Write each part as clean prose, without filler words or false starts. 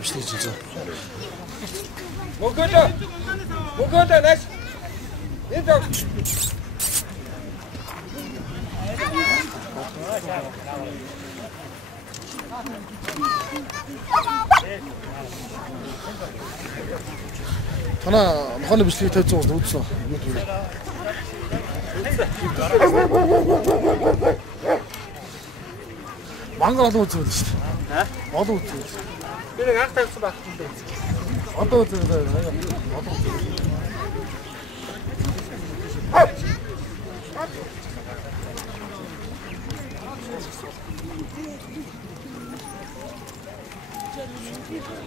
бичлэг хийж. Мөнгөдөө нэс. Энэ дог. Танаа мохоны бичлэгийг тавьсан бол үзсэн. Мангар олон үзсэн шүү дээ. Олон үзсэн. Би нэг анх тавьсан байх юм дээ. Одоо үзсэн. Одоо үзсэн.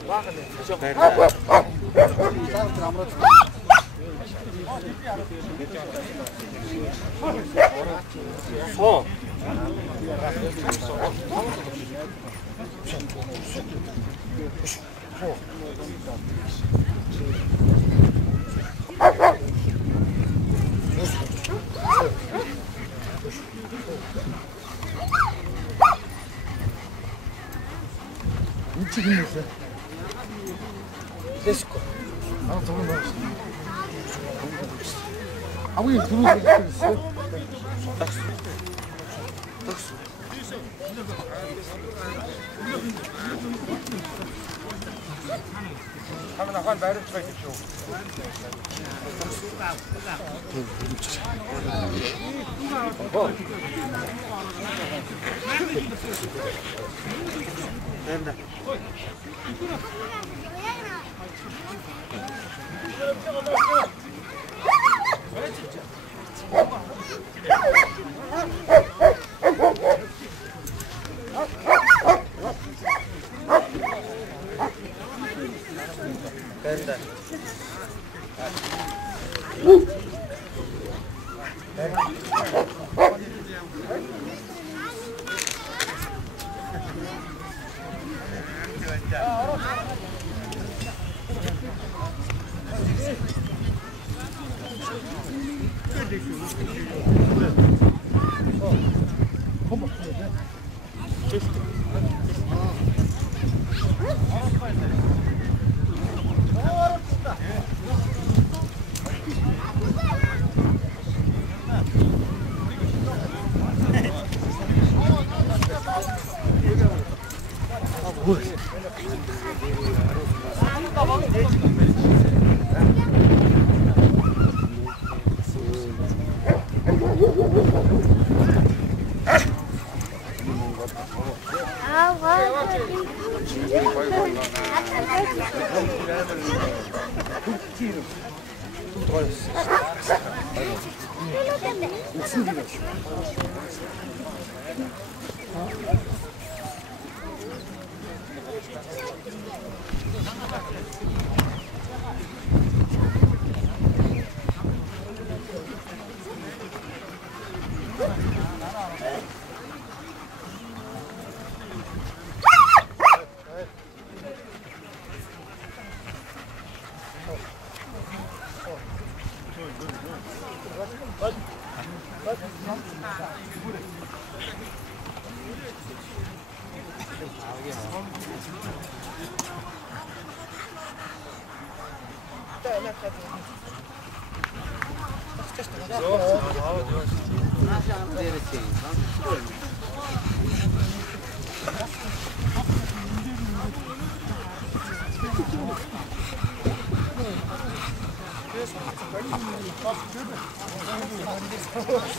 Бахны жоо байр. Оо. Үчиг юм уу? Леско. Зураг байна. Хамгийн түрүү хэлсэн. Төгс. Хамна хан байрч байдаг шүү. Энда. Энда.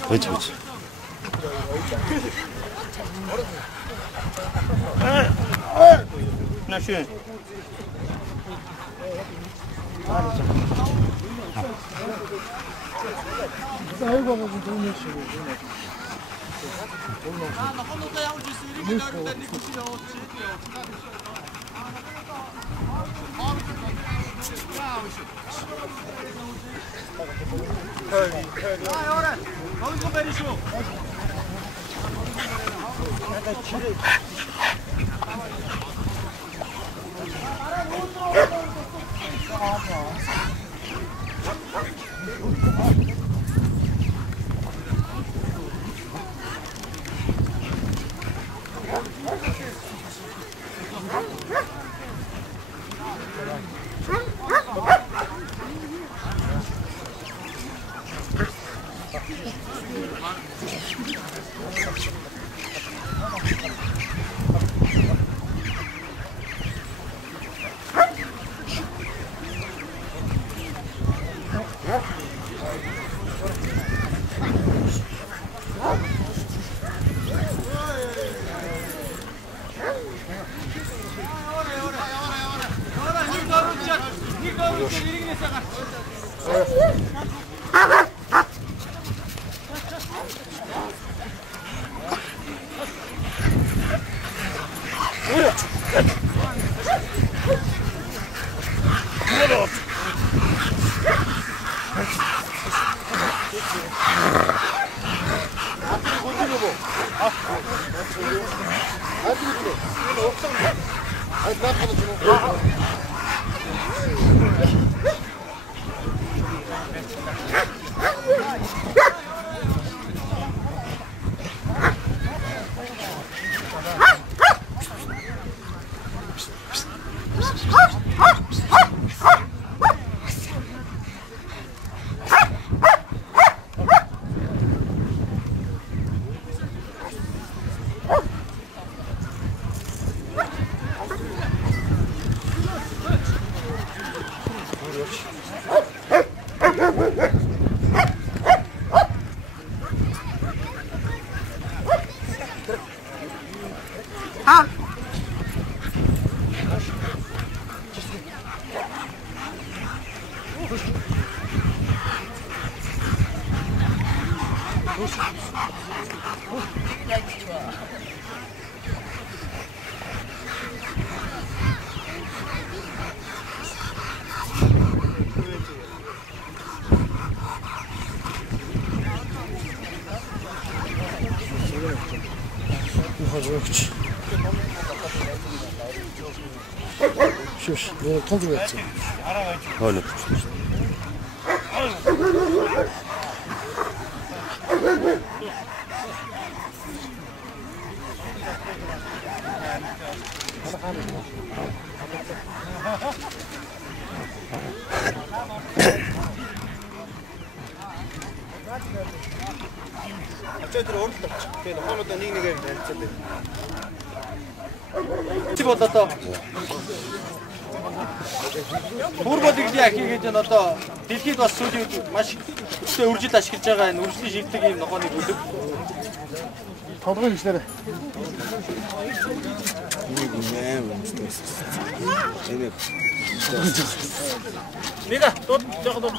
Выйдь. Na schön. Şuş, böyle kontrol edeceğim. Öyle. Турбодыг яхийг гэж одоо дэлхийд бас сүүлийн үед маш ихтэй үржил ашиглаж байгаа энэ үржлийн шилдэг юм нохооны бүлэг. Толгой хийснээр. Мега дууд жоо дууд.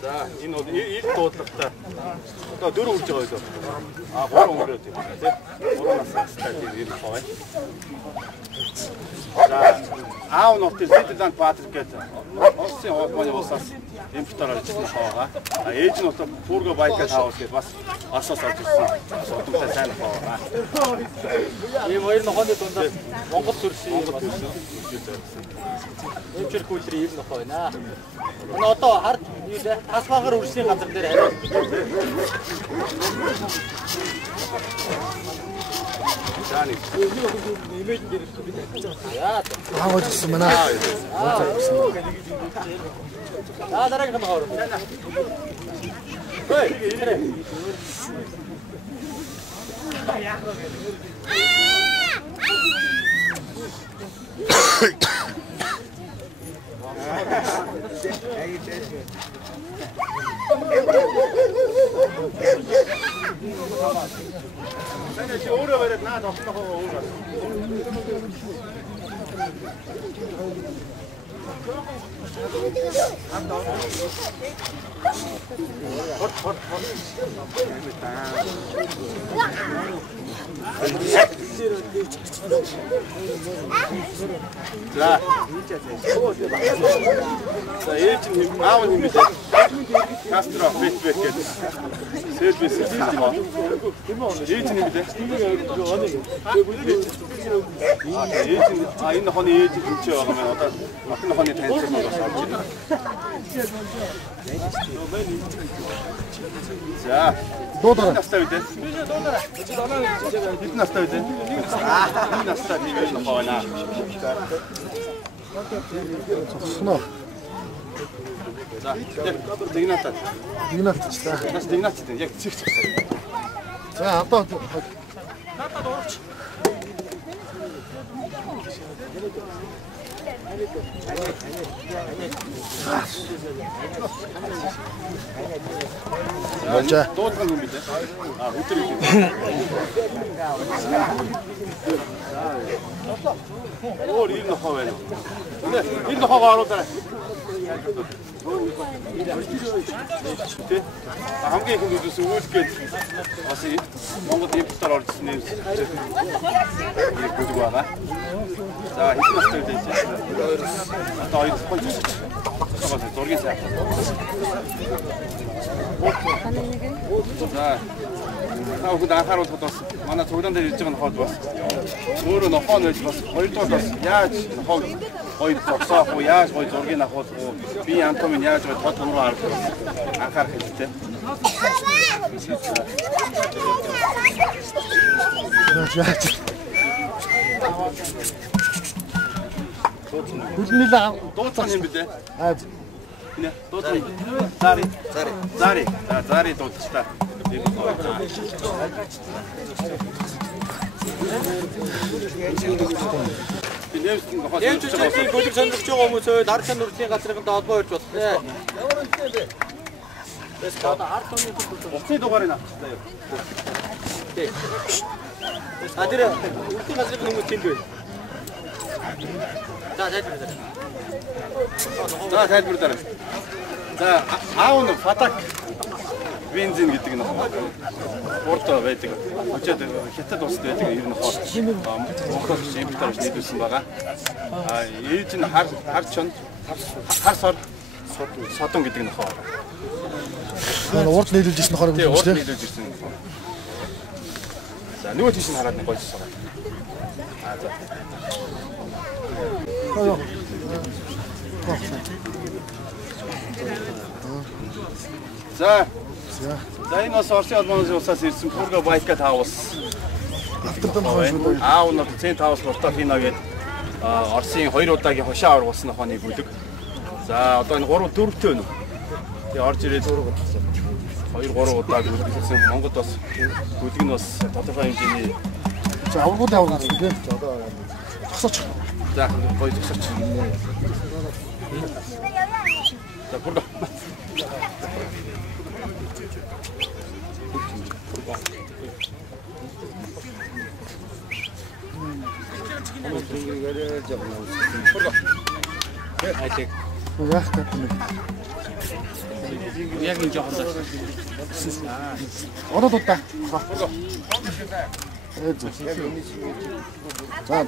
За энэ бол ил дуудлагатай. Одоо 4 үрж байгаа байлоо. 3 өнгөрөөд тийм тийм. 3 настай тийм ил бай. За аав нурт Зэтланд Патрик гэдэг Оросын холбооны улсаас импортоор ирсэн байгаа. Ээж нь бол Пурго Байкал хаус гэдэг бас Оросоос орж ирсэн. Содомтой сайн байгаа. Ийм хоёр нохооны дундаас Монгол төрсөн Эмчэр кулрийн ил нохоо байна. Энэ одоо хард юу вэ? Тасмаагаар үржлийн газар дээр хариу. Жааны. Имэж дээр яа. Аавч гэсэн мана. Дараагийн хавар. Ой, ирээ. Sen de oraya ver, ne yaptın? Oraya. За. За, ээж нь аав нь юм бэ? Castro Fitbit гэдэг. Сервис хийх юм аа. Ээж нь мэдээ. Энэ хоны ээж хинч байгаа юм. Одоо матны хоны танилцсан нь бас орж байна. За. Дуудаа. Настай үү? Бид настай үү? Энэ настай нэг нь хоонаа. Сноо. За. Дигнатаа. Дигнатчлаа. Нас дигнаттай. Яг цэгч байна. За одоо Надад урагч. Бачаа. Дуудлага юм билээ. Өдөр юм. Өөр 90% байна. Энэ 90% оруулаарай. Хамгийн их зүйлс үүлгээд бас Монгол импортоор орж ирсэн юм. Бүгд байгаа. За хэдэн настай вэ? Одоо 2 гоё зүйл. Одоо зургийн сайхан. За. Бүгд анхааруулхад бас манай цуглаан дээр ирж байгаа ноход бас өөрөө нохоо нэж бас хоёрдугаар бас яаж нохоо хоёр зогсоох уу яаж гоё зургийг авах уу би антомын яаж гоё тод руу харах анхаарах хэрэгтэй. Бүлнилээ Дууцсан юм билээ. Нэ дууцсан. Зари. Зари дуудчихлаа. Нэмж үчирийн гөлөг сонирхож байгаа хүмүүс ойд ард чан нүрлийн газрынхаа холбоо ирж болтой. Тэс код ард тооны Уцны дугаарыг авчихлаа юу. тэр үрдийн газрын хүмүүс тэнд байна. За тайлбарлаарай. За аав нь фатак бензин гэдэг нь урд байдаг. Очоод хятад улсад байдаг ер нь хоол. Монголд импортоор нийлүүлсэн байгаа. Ээж нь хар чон хар содон гэдэг нь хоол. урд нийлүүлж ирсэн нохор Тийм урд нийлүүлж ирсэн. За нөгөө тийш нь хараад нэг гоё зүйл байгаа. За. За энэ бас Орсын албаны улсаас ирсэн Пурга байка таавс. автомобиль хойш. Аав нь 105-аас нуртаа хийнаа гээд Орсын 2 удаагийн хошоо аваргуулсан хооны бүлэг. За одоо энэ 3-4-тэй байна. Тэгээ орж ирээд 2-3 удаа бүлэглэсэн. Монголд бас бүлэг нь бас тодорхой хэмжээний За аврагууд аврагууд тийм. За одоо зогсооч. за гоё зогсооч. За Пурга. Айдаг. Яах гэдэг юм. Яг энэ жоохон Ороод удаа. За.